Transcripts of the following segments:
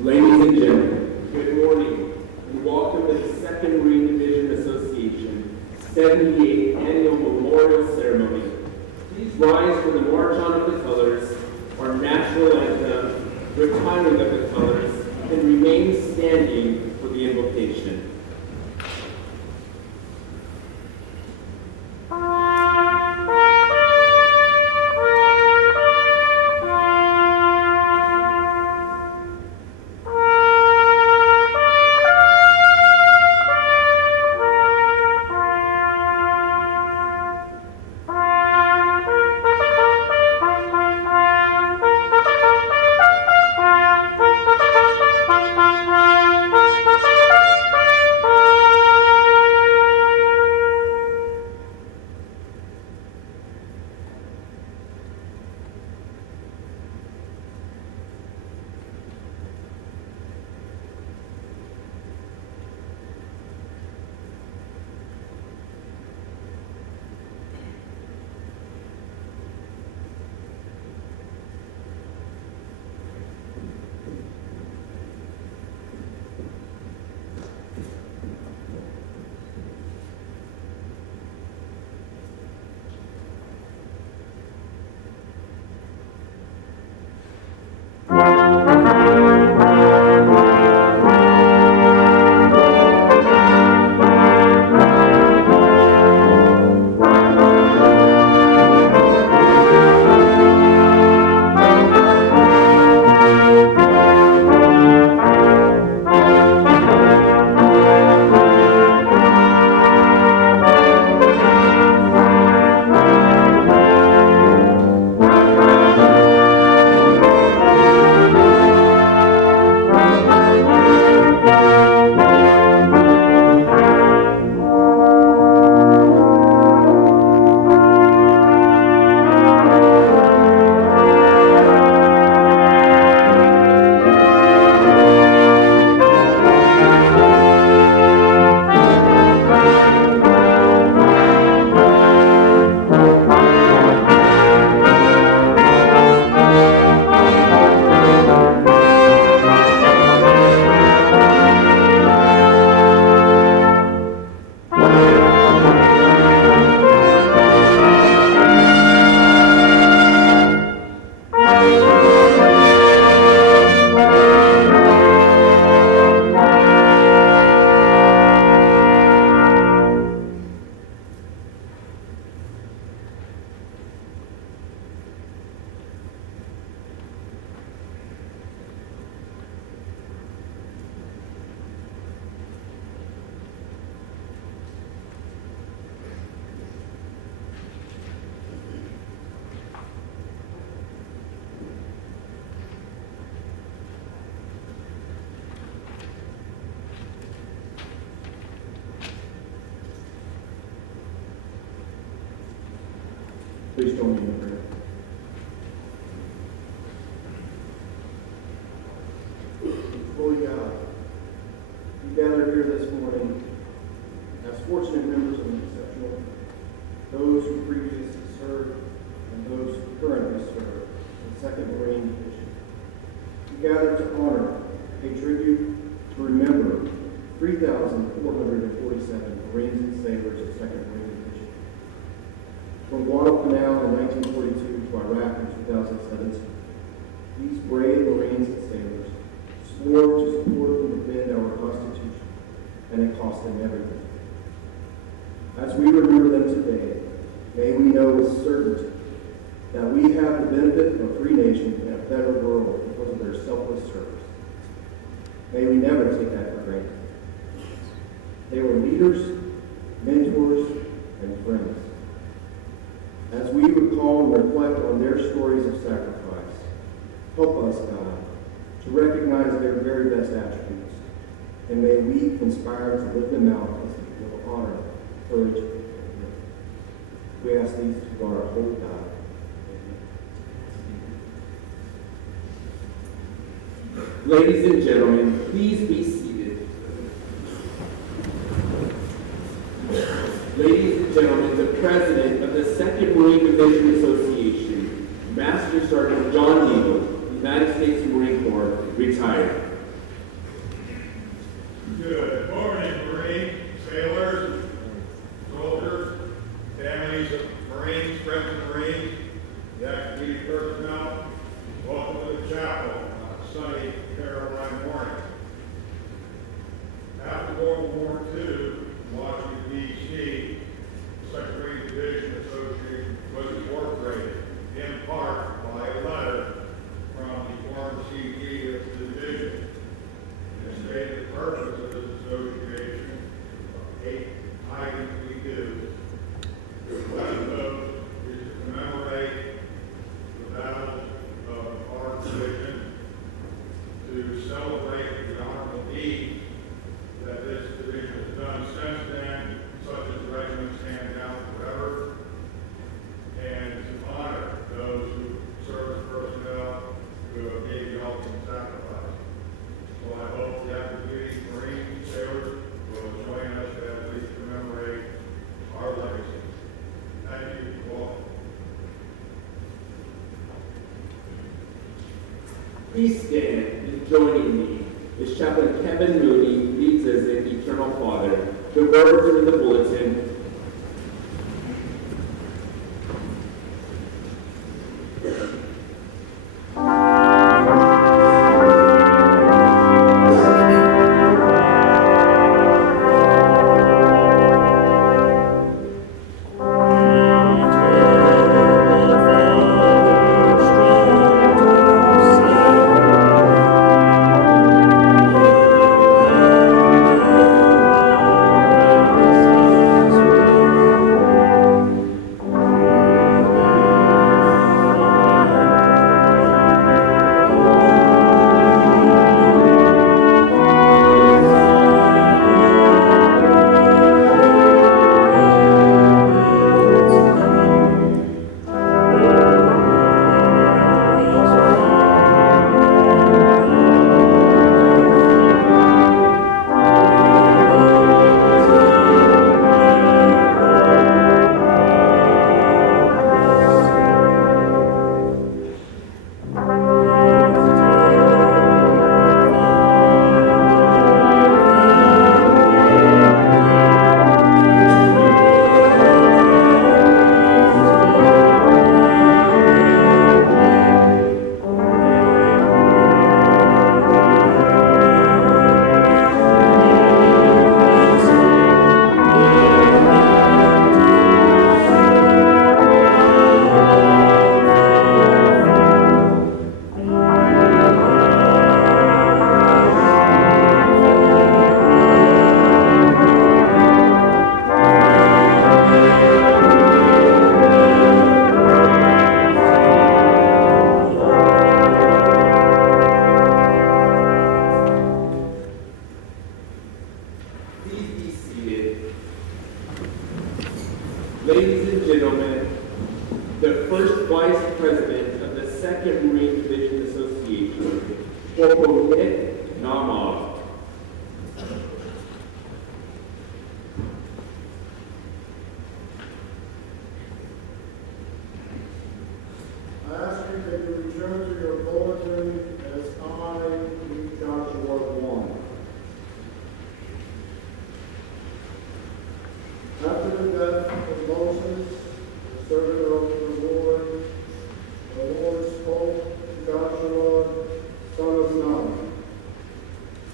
Ladies and gentlemen, good morning and welcome to the 2nd Marine Division Association 78th Annual Memorial Ceremony. Please rise for the March On of the Colors, our national anthem, retiring of the colors, and remain standing for the invocation. Please join me in prayer. Lord God, we gather here this morning as fortunate members of the exceptional, those who previously served and those who currently serve in the 2nd Marine Division. We gather to honor, pay tribute, to remember 3,447 Marines and sailors of 2nd Marine Division. From Guadalcanal in 1942 to Iraq in 2017, these brave Marines and sailors swore to support and defend our Constitution, and it cost them everything. As we remember them today, may we know with certainty that we have the benefit of a free nation and a better world because of their selfless service. May we never take that for granted. They were leaders, mentors, and friends. As we recall and reflect on their stories of sacrifice, help us, God, to recognize their very best attributes, and may we conspire to live them out as people of honor, courage, and faith. We ask these to God, our holy God. Ladies and gentlemen, please be seated. Ladies and gentlemen, the President of the 2nd Marine Division Association, Master Sergeant John Neal, United States Marine Corps, retired. The active duty personnel, welcome to the chapel on a sunny Carolina morning. After World War II, Washington, D.C., the 2nd Marine Division Association was incorporated in part by a letter from the former CG of the division. It stated the purpose of this association of 8 items we do. One of those is to commemorate the battles of our division, to celebrate the honorable deeds that this division has done since then, such as the regiment stand down forever, and to honor those who serve as personnel who have gave the ultimate sacrifice. So I hope the active duty Marine sailors will join us as we commemorate our legacy. Thank you all. Please stand and joining me as Chaplain Kevin Mooney leads us in Eternal Father. The words in the bulletin. Ladies and gentlemen, the first Vice President of the 2nd Marine Division Association, Corporal Nick Namov. I ask you that you return to your bulletin as I read Joshua 1. After the death of Moses, the servant of the Lord spoke to Joshua, son of Nun.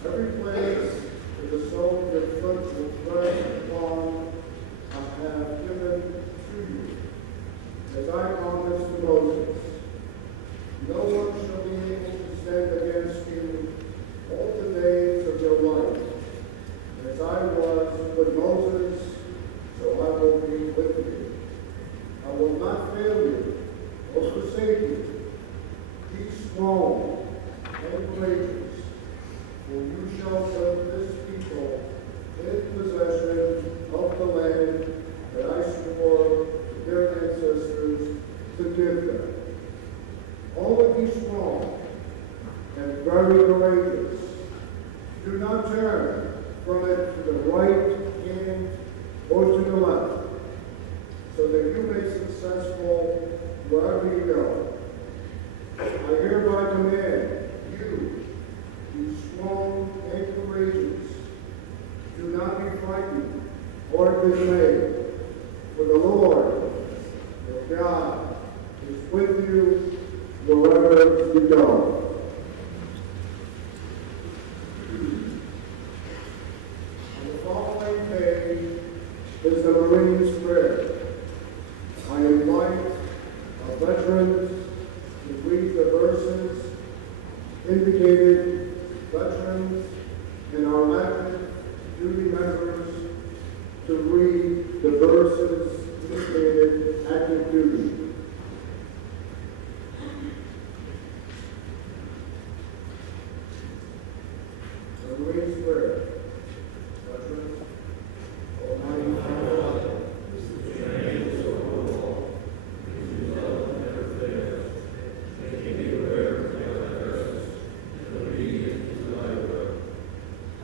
Every place that the sole of your foot will tread upon, I have given to you, as I promised to Moses. No one shall be able to stand against you all the days of your life. As I was with Moses, so I will be with you. I will not fail you or forsake you. Be strong and courageous, for you shall serve this people in possession of the land that I swore to their ancestors to give them. Only be strong and very courageous. Do not turn from it to the right hand or to the left, so that you may be successful wherever you go. I hereby command you, be strong and courageous. Do not be frightened or dismayed, for the Lord, your God, is with you wherever you go. On the following page is the Marine's Prayer. I invite our veterans to read the verses indicated, veterans and our active duty members to read the verses indicated active duty. The Marine's Prayer. Veterans, Almighty Father,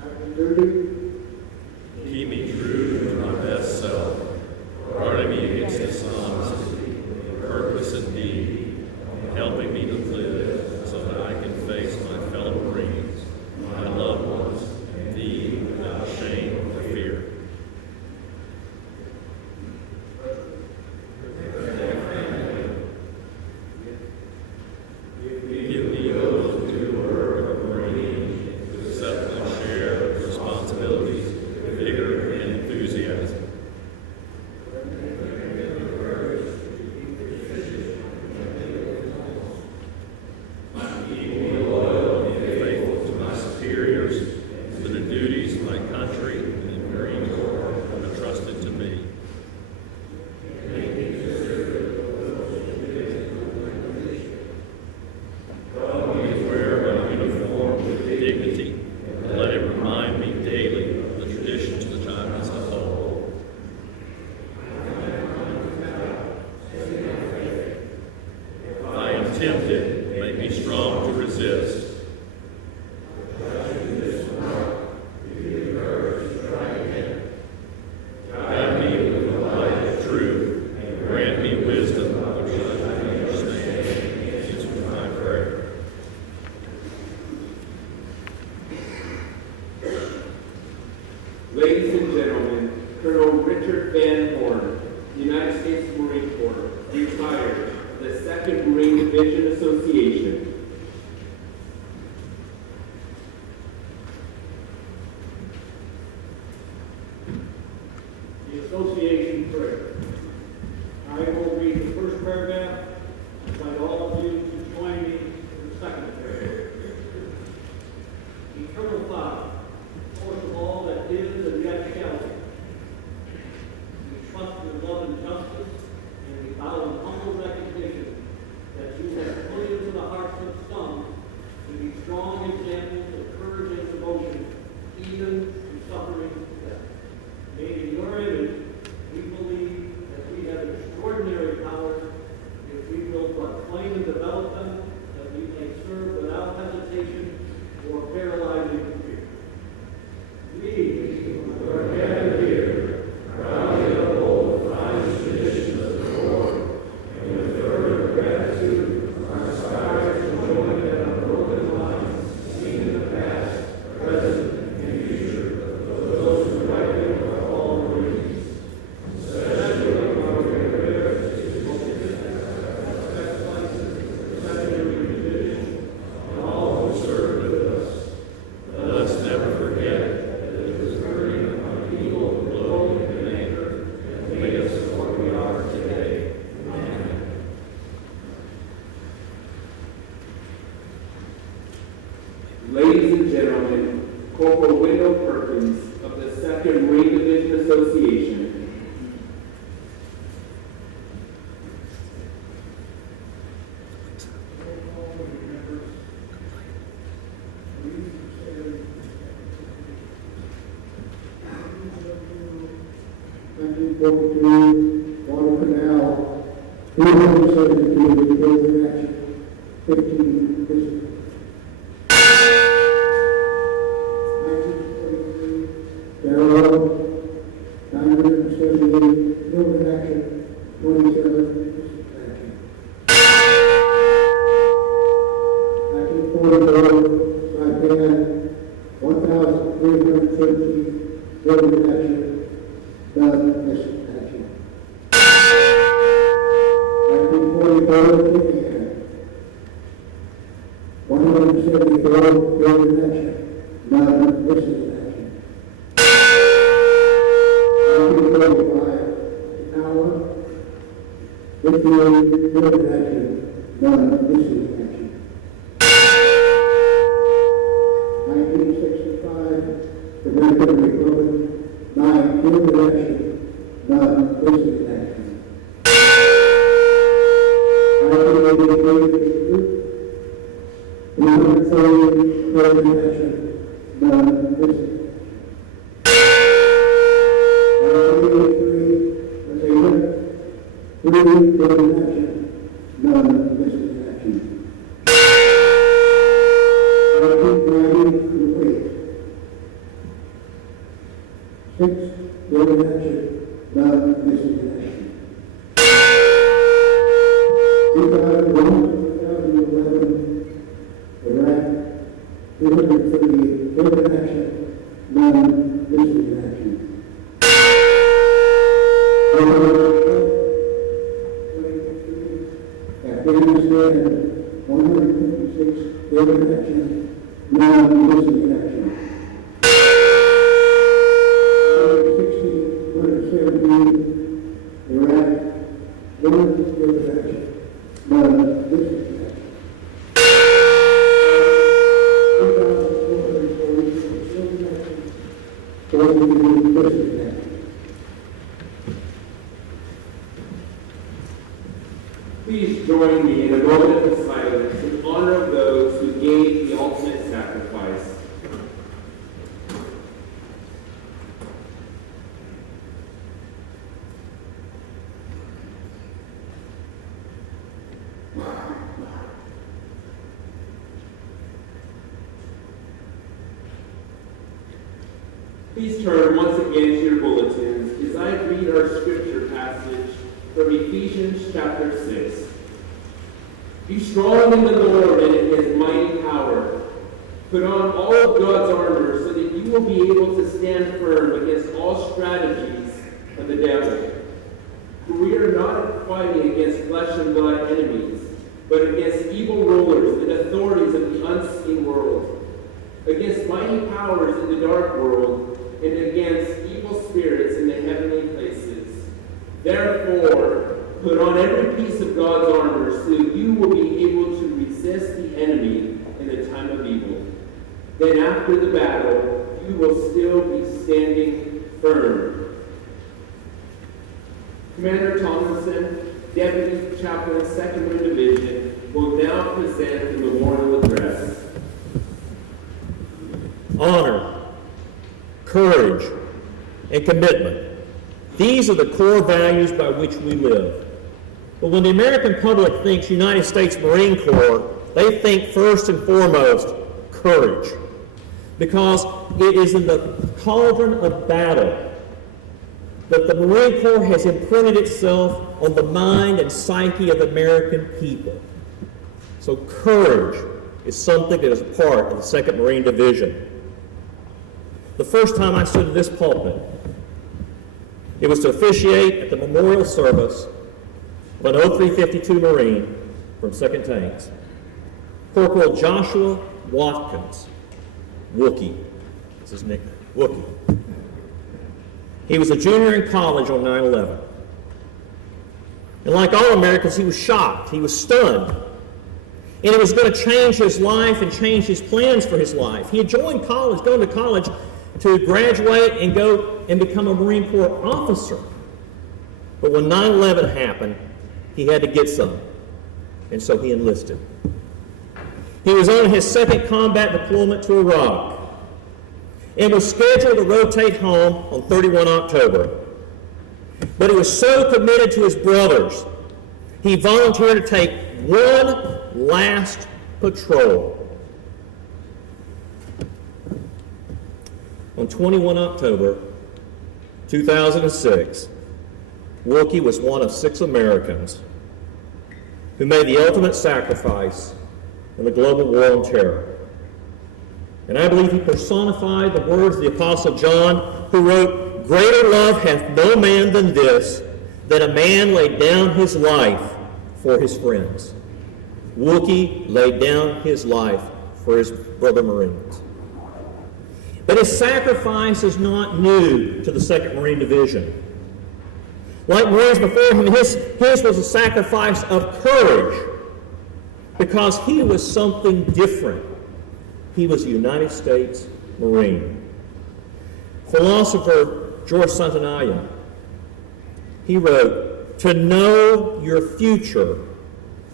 active duty. Keep me true to my best self, guarding me against dishonesty, purpose and deed, helping me to live so that I can face my fellow Marines, my loved ones, and thee without shame or fear. Give me those who do work of Marine, to accept my share of responsibilities, vigor, and enthusiasm. Keep me loyal and faithful to my superiors, to the duties my country and the Marine Corps have entrusted to me. Help me to wear my uniform with dignity, and let it remind me daily of the traditions which I must uphold. If I am tempted, make me strong to resist. Guide me with the light of truth, and grant me wisdom which I may understand. Answer my prayer. Ladies and gentlemen, Colonel Richard Van Horn, United States Marine Corps, retired, the 2nd Marine Division Association. The association prayer. I will read the first paragraph. I invite all of you to join me in the second paragraph. Eternal Father, source of all that is and yet shall be, we trust your love and justice, and we bow in humble recognition that you have put into the hearts of some to be strong examples of courage and devotion, even in suffering and death. Made in your image, we believe that we have extraordinary powers if we will but claim and develop them, that we may serve without hesitation or paralyzing fear. We, who are gathered here, proudly uphold the finest traditions of the Lord, and with fervent gratitude are inspired to join in unbroken lines seen in the past, present, and future of those who rightly are all Marines. Especially among their rare secondary division, and all who serve with us. Let us never forget that it was burning upon evil and glory and anger that made us what we are today. Amen. Ladies and gentlemen, Corporal Wendell Perkins of the 2nd Marine Division Association. Water Canal, 372, Building Action, 15, District. 1943, Barrow, 978, Building Action, 27, District Action. 1944, Saipan, 1,313, Building Action, done, District Action. 1945, Indiana. 174 building action, none missing action. 1945 hour, 58 building action, none missing action. 1965, Dominican Republic, 9 building action, none missing action. 1983, 130 building action, none missing. 1983, three building action, none missing action. 1990, Kuwait. 6 building action, none missing action. 2001, 2011, Iraq, 238 building action, none missing action. Afghanistan, 156 building action, none missing action. 117, Iraq, 1 building action, none missing action. 2,440 building action, 43 missing action. Please join me in a moment of silence in honor of those who gave the ultimate sacrifice. Please turn once again to your bulletins as I read our scripture passage from Ephesians chapter 6. Be strong in the Lord and in his mighty power. Put on all of God's armor so that you will be able to stand firm against all strategies of the devil. For we are not fighting against flesh and blood enemies, but against evil rulers and authorities of the unseen world, against mighty powers in the dark world, and against evil spirits in the heavenly places. Therefore, put on every piece of God's armor so you will be able to resist the enemy in the time of evil. Then after the battle, you will still be standing firm. Commander Tomlinson, Deputy Chaplain, 2nd Wind Division, will now present the memorial address. Honor, courage, and commitment. These are the core values by which we live. But when the American public thinks United States Marine Corps, they think first and foremost courage. Because it is in the cauldron of battle that the Marine Corps has imprinted itself on the mind and psyche of the American people. So courage is something that is a part of the 2nd Marine Division. The first time I stood in this pulpit, it was to officiate at the memorial service of an 0352 Marine from 2nd Tanks, Corporal Joshua Watkins, Wookie. That's his nickname, Wookie. He was a junior in college on 9/11. And like all Americans, he was shocked. He was stunned. And it was going to change his life and change his plans for his life. He had joined college, going to college to graduate and go and become a Marine Corps officer. But when 9/11 happened, he had to get some. And so he enlisted. He was on his 2nd combat deployment to Iraq and was scheduled to rotate home on 31 October. But he was so committed to his brothers, he volunteered to take one last patrol. On 21 October 2006, Wookie was one of 6 Americans who made the ultimate sacrifice in the global war on terror. And I believe he personified the words of the Apostle John, who wrote, "Greater love hath no man than this, that a man lay down his life for his friends. Wookie laid down his life for his brother Marines. But his sacrifice is not new to the 2nd Marine Division. Like Marines before him, his was a sacrifice of courage because he was something different. He was a United States Marine. Philosopher George Santayana, he wrote, "To know your future,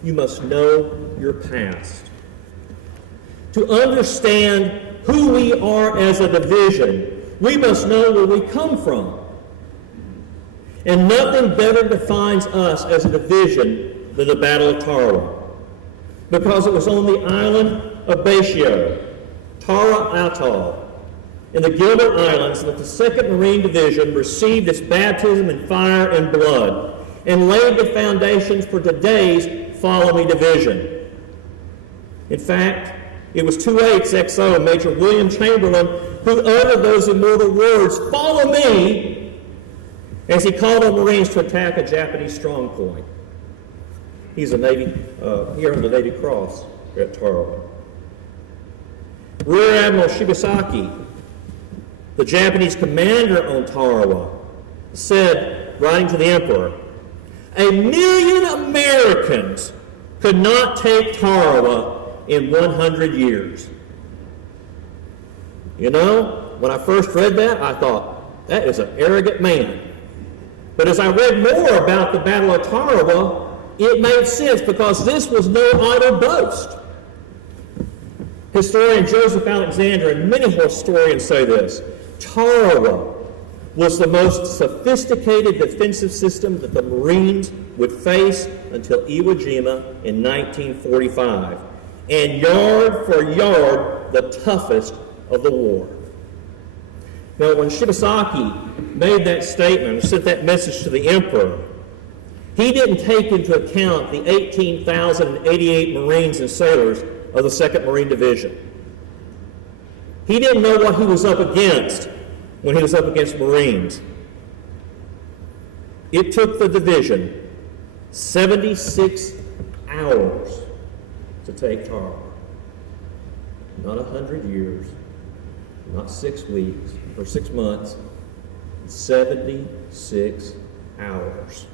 you must know your past." To understand who we are as a division, we must know where we come from. And nothing better defines us as a division than the Battle of Tarawa, because it was on the island of Basio, Tara Atoll, in the Gilbert Islands, that the 2nd Marine Division received its baptism in fire and blood and laid the foundations for today's following division. In fact, it was 2/8 XO Major William Chamberlain who uttered those immortal words, "Follow me," as he called on Marines to attack a Japanese strong point. He's a Navy, here on the Navy Cross at Tarawa. Rear Admiral Shibasaki, the Japanese commander on Tarawa, said, writing to the Emperor, "1 million Americans could not take Tarawa in 100 years. You know, when I first read that, I thought, that is an arrogant man. But as I read more about the Battle of Tarawa, it made sense because this was no idle boast. Historian Joseph Alexander and many historians say this: Tarawa was the most sophisticated defensive system that the Marines would face until Iwo Jima in 1945, and yard for yard the toughest of the war. Now, when Shibasaki made that statement, sent that message to the Emperor, he didn't take into account the 18,088 Marines and sailors of the 2nd Marine Division. He didn't know what he was up against when he was up against Marines. It took the division 76 hours to take Tarawa. Not 100 years, not 6 weeks or 6 months, 76 hours.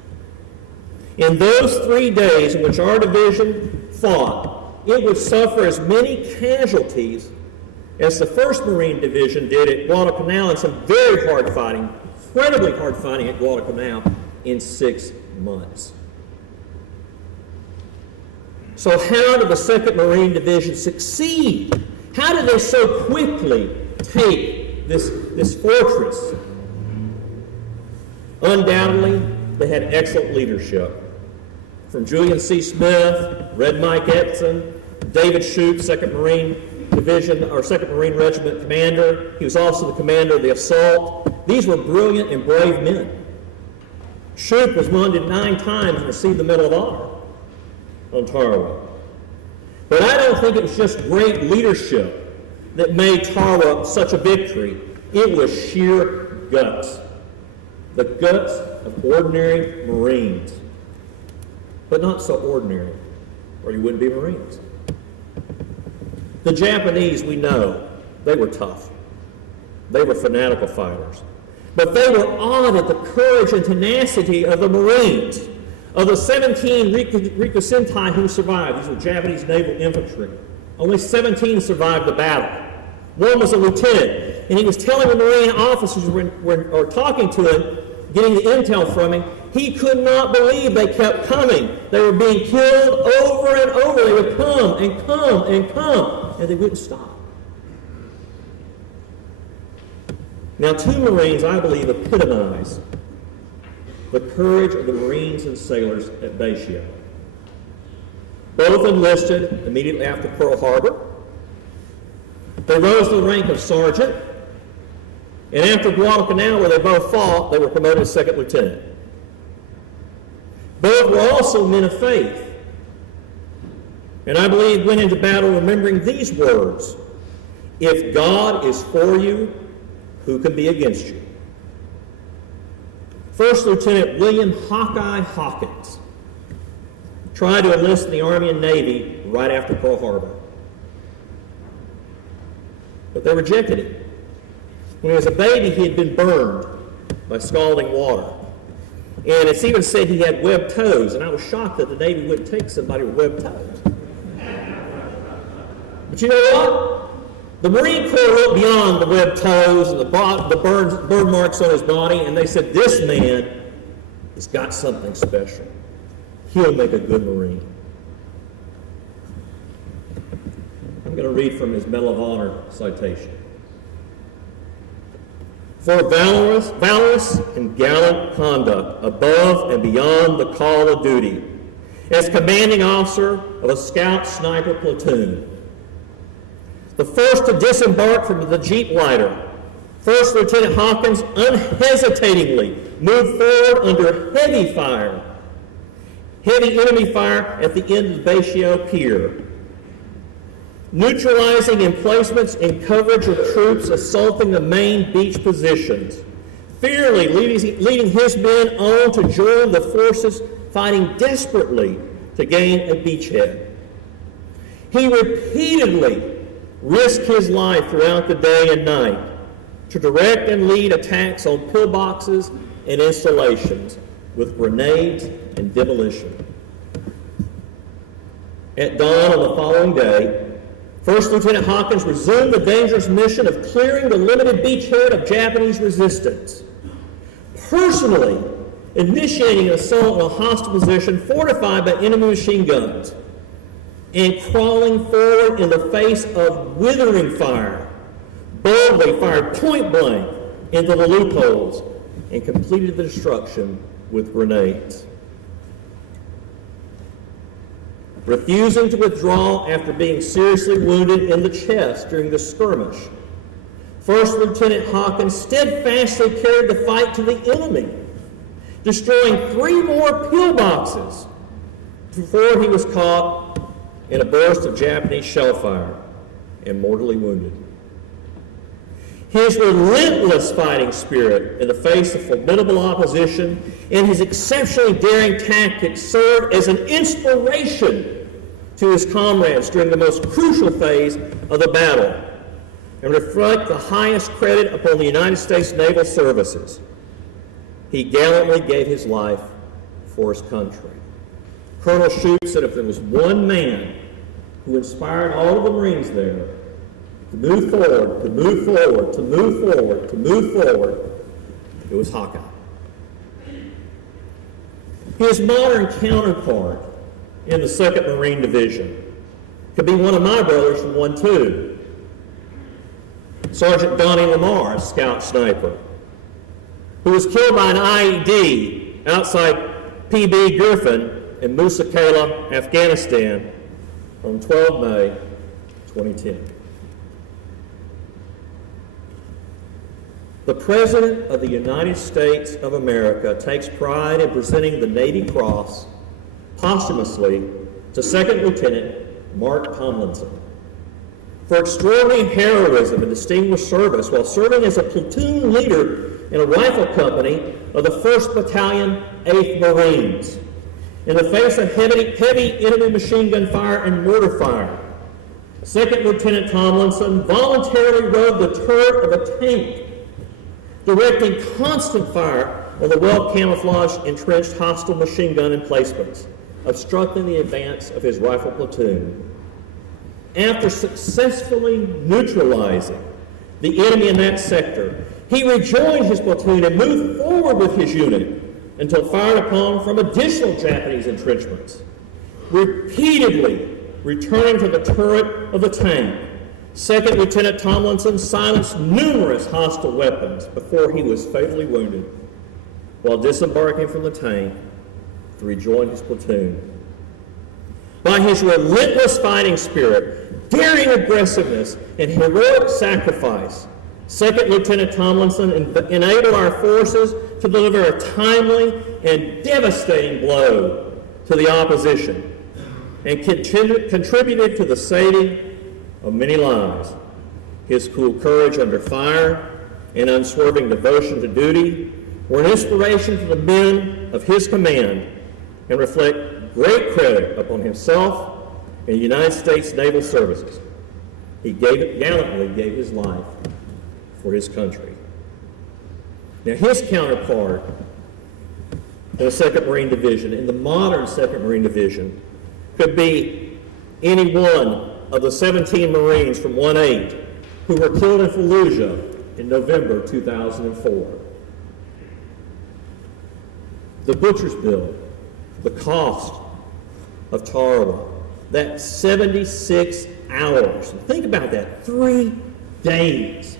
In those 3 days in which our division fought, it would suffer as many casualties as the 1st Marine Division did at Guadalcanal, and some very hard fighting, incredibly hard fighting at Guadalcanal in 6 months. So how did the 2nd Marine Division succeed? How did they so quickly take this fortress? Undoubtedly, they had excellent leadership. From Julian C. Smith, Red Mike Edson, David Shoup, 2nd Marine Division, or 2nd Marine Regiment commander. He was also the commander of the assault. These were brilliant and brave men. Shoup was wounded 9 times and received the Medal of Honor on Tarawa. But I don't think it was just great leadership that made Tarawa such a victory. It was sheer guts. The guts of ordinary Marines. But not so ordinary, or you wouldn't be Marines. The Japanese, we know, they were tough. They were fanatical fighters. But they were awed at the courage and tenacity of the Marines. Of the 17 Rikusentai who survived, these were Japanese naval infantry, only 17 survived the battle. One was a lieutenant, and he was telling the Marine officers who were talking to him, getting the intel from him, he could not believe they kept coming. They were being killed over and over. They would come and come and come, and they wouldn't stop. Now, 2 Marines, I believe, epitomize the courage of the Marines and sailors at Basio. Both enlisted immediately after Pearl Harbor. They rose to the rank of sergeant, and after Guadalcanal, where they both fought, they were promoted to 2nd lieutenant. Both were also men of faith, and I believe went into battle remembering these words: "If God is for you, who can be against you?" 1st Lieutenant William Hawkeye Hawkins, tried to enlist in the Army and Navy right after Pearl Harbor. But they rejected him. When he was a baby, he had been burned by scalding water. And it's even said he had webbed toes, and I was shocked that the Navy wouldn't take somebody with webbed toes. But you know what? The Marine Corps looked beyond the webbed toes and the burn marks on his body, and they said, this man has got something special. He'll make a good Marine. I'm going to read from his Medal of Honor citation. For valorous and gallant conduct above and beyond the call of duty as commanding officer of a scout sniper platoon. The first to disembark from the Jeep lighter, First Lieutenant Hawkins unhesitatingly moved forward under heavy enemy fire at the end of the Bayshio Pier, neutralizing emplacements in coverage of troops assaulting the main beach positions, fearlessly leading his men on to join the forces fighting desperately to gain a beachhead. He repeatedly risked his life throughout the day and night to direct and lead attacks on pillboxes and installations with grenades and demolition. At dawn on the following day, First Lieutenant Hawkins resumed the dangerous mission of clearing the limited beachhead of Japanese resistance, personally initiating an assault on a hostile position fortified by enemy machine guns, and crawling forward in the face of withering fire, boldly fired point blank into the loopholes and completed the destruction with grenades. Refusing to withdraw after being seriously wounded in the chest during the skirmish, First Lieutenant Hawkins steadfastly carried the fight to the enemy, destroying 3 more pillboxes before he was caught in a burst of Japanese shell fire and mortally wounded. His relentless fighting spirit in the face of formidable opposition and his exceptionally daring tactics served as an inspiration to his comrades during the most crucial phase of the battle and reflect the highest credit upon the United States Naval Services. He gallantly gave his life for his country. Colonel Shute said if there was one man who inspired all of the Marines there to move forward, to move forward, to move forward, to move forward, it was Hawkeye. His modern counterpart in the 2nd Marine Division could be one of my brothers from 1-2, Sergeant Donnie Lamar, a scout sniper, who was killed by an IED outside PB Griffin in Musa Kala, Afghanistan on 12 May 2010. The President of the United States of America takes pride in presenting the Navy Cross posthumously to 2nd Lieutenant Mark Tomlinson for extraordinary heroism and distinguished service while serving as a platoon leader in a rifle company of the 1st Battalion, 8th Marines in the face of heavy enemy machine gun fire and mortar fire. 2nd Lieutenant Tomlinson voluntarily rode the turret of a tank, directing constant fire on the well-camouflaged, entrenched hostile machine gun emplacements, obstructing the advance of his rifle platoon. After successfully neutralizing the enemy in that sector, he rejoined his platoon and moved forward with his unit until fired upon from additional Japanese entrenchments, repeatedly returning to the turret of the tank. 2nd Lieutenant Tomlinson silenced numerous hostile weapons before he was fatally wounded while disembarking from the tank to rejoin his platoon. By his relentless fighting spirit, daring aggressiveness, and heroic sacrifice, 2nd Lieutenant Tomlinson enabled our forces to deliver a timely and devastating blow to the opposition and contributed to the saving of many lives. His cool courage under fire and unswerving devotion to duty were an inspiration to the men of his command and reflect great credit upon himself and the United States Naval Services. He gallantly gave his life for his country. Now, his counterpart in the 2nd Marine Division, in the modern 2nd Marine Division, could be any one of the 17 Marines from 1-8 who were killed in Fallujah in November 2004. The butcher's bill, the cost of Tarawa, that 76 hours. Think about that, 3 days,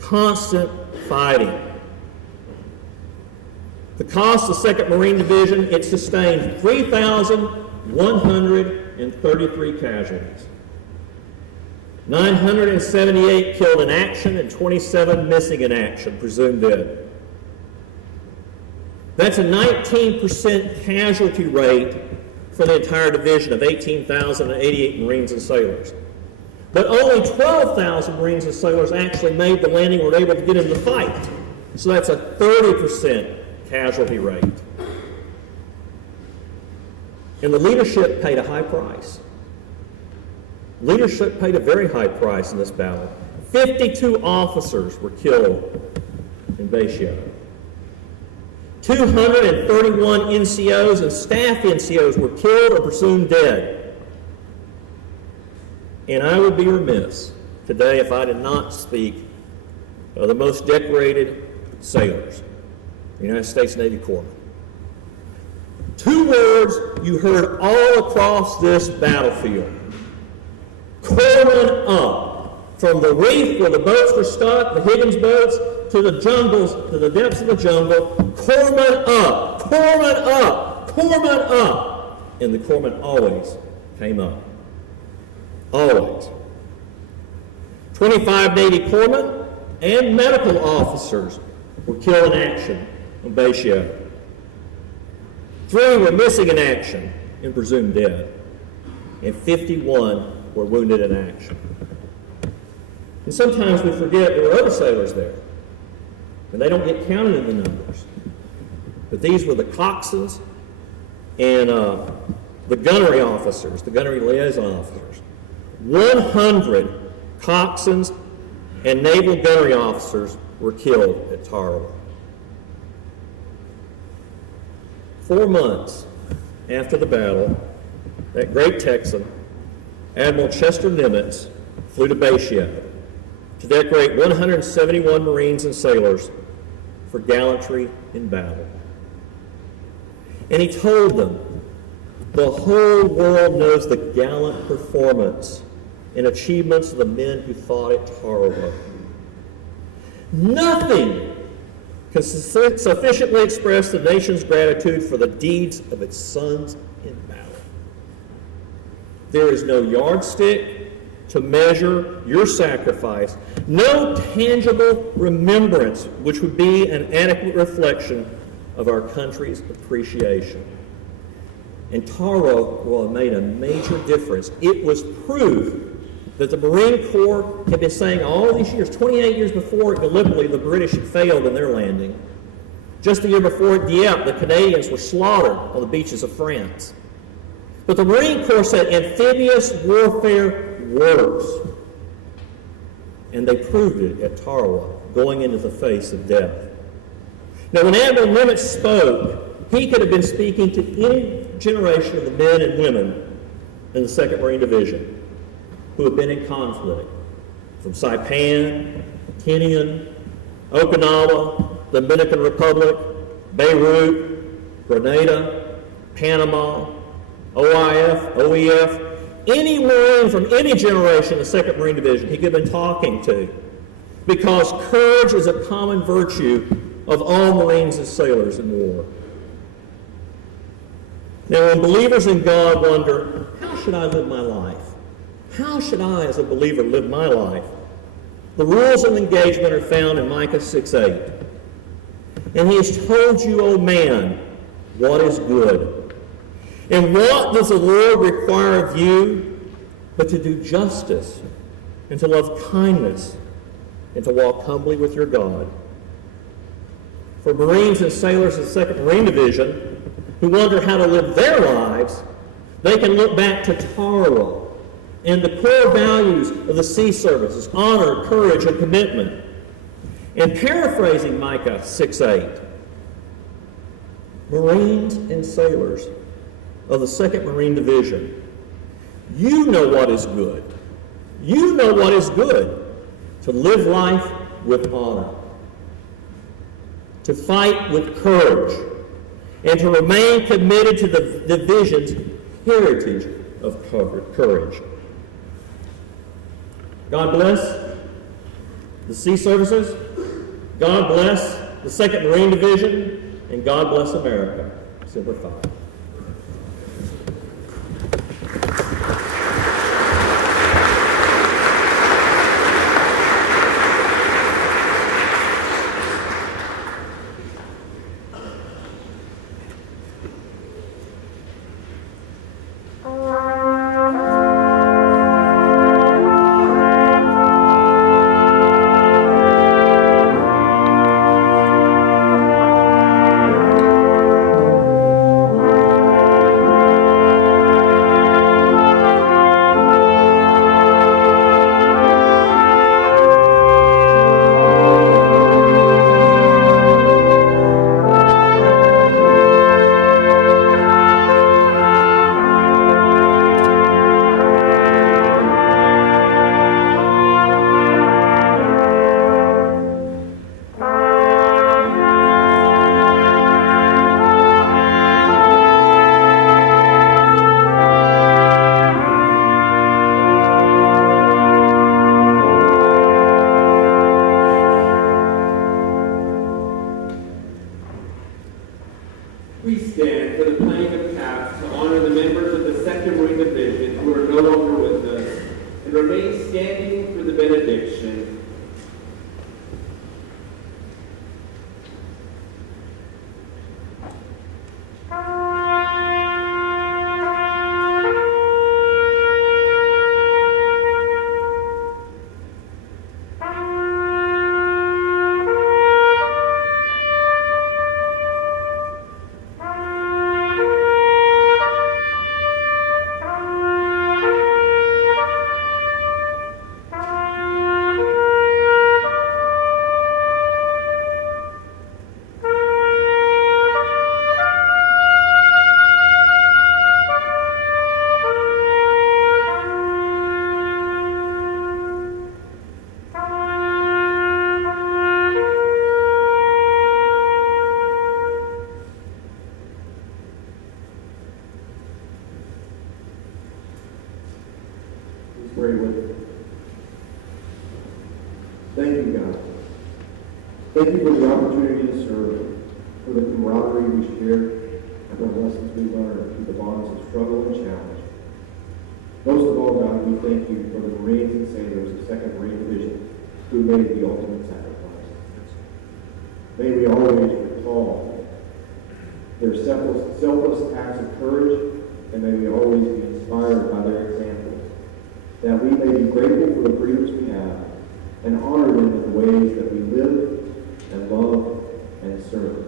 constant fighting. The cost of 2nd Marine Division, it sustained 3,133 casualties. 978 killed in action and 27 missing in action, presumed dead. That's a 19% casualty rate for the entire division of 18,088 Marines and sailors. But only 12,000 Marines and sailors actually made the landing or were able to get into the fight. So that's a 30% casualty rate. And the leadership paid a high price. Leadership paid a very high price in this battle. 52 officers were killed in Bayshia. 231 NCOs and staff NCOs were killed or presumed dead. And I would be remiss today if I did not speak of the most decorated sailors, the United States Navy Corps. 2 words you heard all across this battlefield. Corpsmen up. From the reef where the boats were stuck, the Higgins boats, to the jungles, to the depths of the jungle, corpsmen up, corpsmen up, corpsmen up. And the corpsmen always came up. Always. 25 Navy corpsmen and medical officers were killed in action on Bayshia. 3 were missing in action and presumed dead. And 51 were wounded in action. And sometimes we forget there were other sailors there. And they don't get counted in the numbers. But these were the coxswains and the gunnery officers, the gunnery liaison officers. 100 coxswains and naval gunnery officers were killed at Tarawa. 4 months after the battle, that great Texan, Admiral Chester Nimitz, flew to Bayshia to decorate 171 Marines and sailors for gallantry in battle. And he told them, the whole world knows the gallant performance and achievements of the men who fought at Tarawa. Nothing can sufficiently express the nation's gratitude for the deeds of its sons in battle. There is no yardstick to measure your sacrifice, no tangible remembrance which would be an adequate reflection of our country's appreciation. And Tarawa will have made a major difference. It was proof that the Marine Corps had been saying all these years, 28 years before Gallipoli, the British had failed in their landing. Just the year before at Dieppe, the Canadians were slaughtered on the beaches of France. But the Marine Corps said amphibious warfare works. And they proved it at Tarawa, going into the face of death. Now, when Admiral Nimitz spoke, he could have been speaking to any generation of the men and women in the 2nd Marine Division who have been in conflict, from Saipan, Tinian, Okinawa, the Dominican Republic, Beirut, Grenada, Panama, OIF, OEF, any Marine from any generation of the 2nd Marine Division he could have been talking to, because courage is a common virtue of all Marines and sailors in war. Now, when believers in God wonder, how should I live my life? How should I, as a believer, live my life? The rules of engagement are found in Micah 6:8. And he has told you, O man, what is good. And what does the Lord require of you but to do justice and to love kindness and to walk humbly with your God? For Marines and sailors of the 2nd Marine Division, who wonder how to live their lives, they can look back to Tara and the core values of the sea services: honor, courage, and commitment. And paraphrasing Micah 6:8, Marines and sailors of the 2nd Marine Division, you know what is good. You know what is good: to live life with honor, to fight with courage, and to remain committed to the division's heritage of courage. God bless the Sea Services, God bless the 2nd Marine Division, and God bless America. Semper Fi. Please stand for the playing of caps to honor the members of the 2nd Marine Division who are no longer with us, and remain standing for the benediction. Pray with me. Thank you, God. Thank you for the opportunity to serve, for the camaraderie we share, and the lessons we learn through the bonds of struggle and challenge. Most of all, God, we thank you for the Marines and sailors of 2nd Marine Division who made the ultimate sacrifice. May we always recall their selfless acts of courage, and may we always be inspired by their example, that we may be grateful for the freedoms we have and honor them in the ways that we live and love and serve.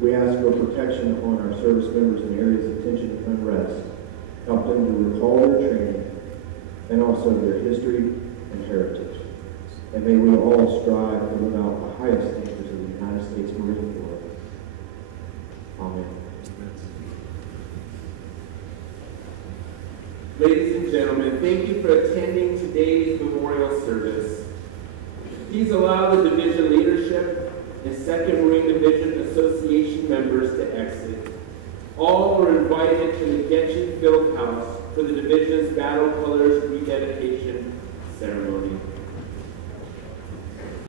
We ask for protection upon our service members in areas of tension and unrest. Help them to recall their training and also their history and heritage. And may we all strive to live out the highest standards of the United States Marine Corps. Amen. Ladies and gentlemen, thank you for attending today's memorial service. Please allow the division leadership and 2nd Marine Division Association members to exit. All were invited to the Getchin Field House for the division's Battle Colors rededication ceremony.